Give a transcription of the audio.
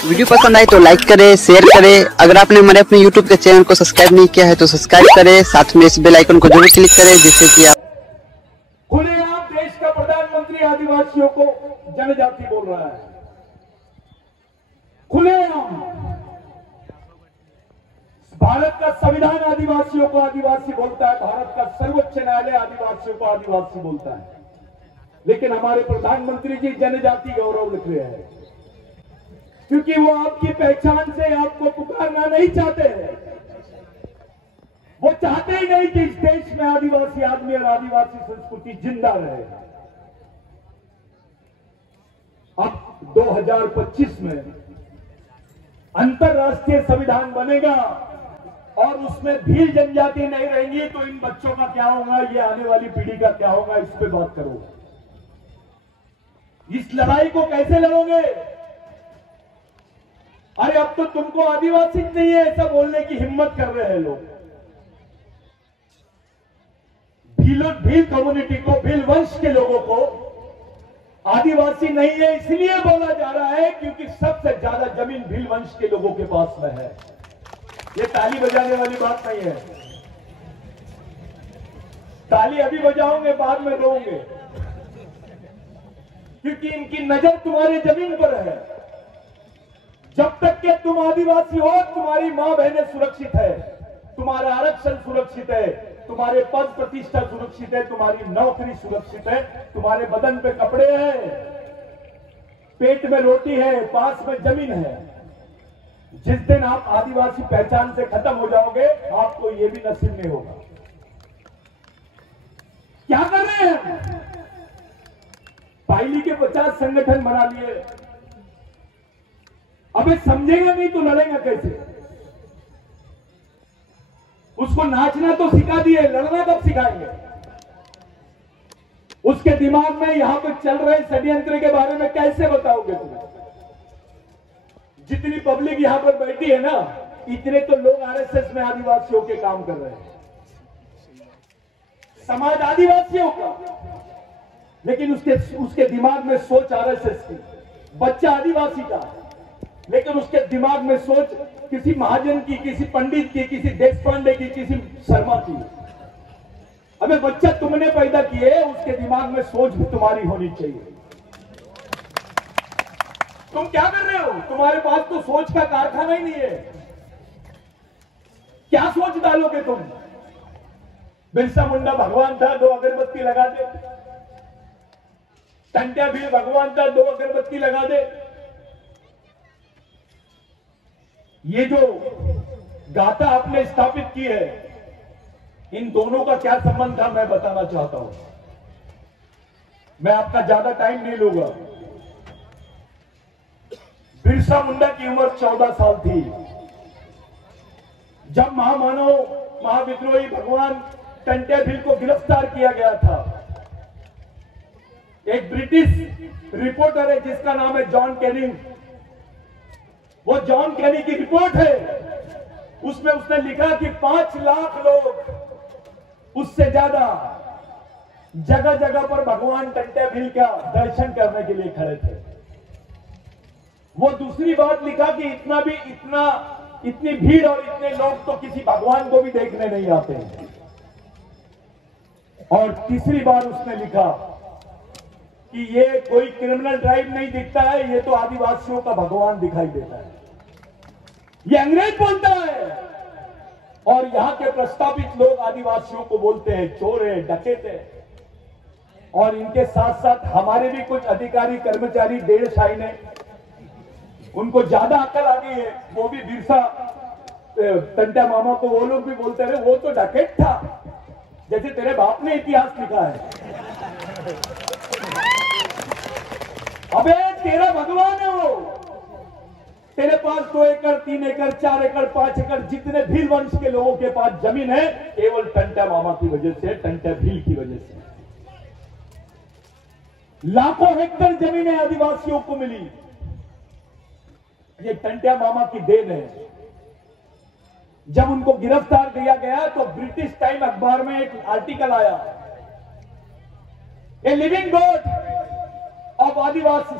Video पसंद आए तो लाइक करें, शेयर करें। अगर आपने हमारे अपने यूट्यूब के चैनल को सब्सक्राइब नहीं किया है तो सब्सक्राइब करें, साथ में इस बेल आइकन को जरूर क्लिक करें जिससे कि आप खुलेआम देश का प्रधानमंत्री आदिवासियों को जनजाति बोल रहा है। खुलेआम भारत का संविधान आदिवासियों को आदिवासी बोलता है, भारत का सर्वोच्च न्यायालय आदिवासियों को आदिवासी बोलता है, लेकिन हमारे प्रधानमंत्री जी जनजाति गौरव लिख रहे हैं क्योंकि वो आपकी पहचान से आपको पुकारना नहीं चाहते हैं। वो चाहते ही नहीं कि इस देश में आदिवासी आदमी और आदिवासी संस्कृति जिंदा रहे। अब 2025 में अंतरराष्ट्रीय संविधान बनेगा और उसमें भील जनजाति नहीं रहेंगी तो इन बच्चों का क्या होगा, ये आने वाली पीढ़ी का क्या होगा, इस पे बात करो। इस लड़ाई को कैसे लड़ोगे? अरे अब तो तुमको आदिवासी नहीं है ऐसा बोलने की हिम्मत कर रहे हैं लोग। भील कम्युनिटी को, भील वंश के लोगों को आदिवासी नहीं है इसलिए बोला जा रहा है क्योंकि सबसे ज्यादा जमीन भील वंश के लोगों के पास में है। ये ताली बजाने वाली बात नहीं है। ताली अभी बजाओगे, बाद में रोओगे, क्योंकि इनकी नजर तुम्हारी जमीन पर है। जब तक के तुम आदिवासी हो तुम्हारी मां बहनें सुरक्षित है, तुम्हारा आरक्षण सुरक्षित है, तुम्हारे पद प्रतिष्ठा सुरक्षित है, तुम्हारी नौकरी सुरक्षित है, तुम्हारे बदन पे कपड़े हैं, पेट में रोटी है, पास में जमीन है। जिस दिन आप आदिवासी पहचान से खत्म हो जाओगे आपको ये भी नसीब नहीं होगा। क्या कर रहे हैं? पाइली के 50 संगठन बना लिए। अबे समझेगा नहीं तो लड़ेगा कैसे? उसको नाचना तो सिखा दिए, लड़ना कब सिखाएंगे? उसके दिमाग में यहां पर चल रहे षड्यंत्र के बारे में कैसे बताओगे तुम? जितनी पब्लिक यहां पर बैठी है ना, इतने तो लोग आरएसएस में आदिवासियों के काम कर रहे हैं। समाज आदिवासियों का, लेकिन उसके दिमाग में सोच आरएसएस की। बच्चा आदिवासी का, लेकिन उसके दिमाग में सोच किसी महाजन की, किसी पंडित की, किसी देश पांडे की, किसी शर्मा की। अबे बच्चा तुमने पैदा किए, उसके दिमाग में सोच भी तुम्हारी होनी चाहिए। तुम क्या कर रहे हो? तुम्हारे पास तो सोच का कारखाना ही नहीं है। क्या सोच डालोगे तुम? बिरसा मुंडा भगवान था, 2 अगरबत्ती लगा दे। टंट्या भील भगवान था, 2 अगरबत्ती लगा दे। ये जो गाथा आपने स्थापित की है, इन दोनों का क्या संबंध था मैं बताना चाहता हूं। मैं आपका ज्यादा टाइम नहीं लूंगा। बिरसा मुंडा की उम्र 14 साल थी जब महामानव महाविद्रोही भगवान टंट्या भील को गिरफ्तार किया गया था। एक ब्रिटिश रिपोर्टर है जिसका नाम है जॉन कैनिंग। वो जॉन कैनी की रिपोर्ट है, उसमें उसने लिखा कि 5 लाख लोग, उससे ज्यादा जगह जगह पर भगवान टंट्या भील का दर्शन करने के लिए खड़े थे। वो दूसरी बात लिखा कि इतनी भीड़ और इतने लोग तो किसी भगवान को भी देखने नहीं आते। और तीसरी बार उसने लिखा कि ये कोई क्रिमिनल ड्राइव नहीं दिखता है, ये तो आदिवासियों का भगवान दिखाई देता है। ये अंग्रेज बोलता है और यहां के प्रस्तावित लोग आदिवासियों को बोलते हैं चोर है, डकैत है। और इनके साथ साथ हमारे भी कुछ अधिकारी कर्मचारी डेढ़ शाइन है, उनको ज्यादा अकल आ गई है। वो भी बिरसा टंट्या मामा को वो लोग भी बोलते रहे वो तो डकैत था, जैसे तेरे बाप ने इतिहास लिखा है। अबे तेरा भगवान है वो। तेरे पास 2 एकड़, 3 एकड़, 4 एकड़, 5 एकड़ जितने भील वंश के लोगों के पास जमीन है, केवल टंट्या मामा की वजह से, टंट्या भील की वजह से। लाखों हेक्टेयर जमीनें आदिवासियों को मिली। ये टंट्या मामा की देन है। जब उनको गिरफ्तार किया गया तो ब्रिटिश टाइम अखबार में एक आर्टिकल आया, a living God of Adivasi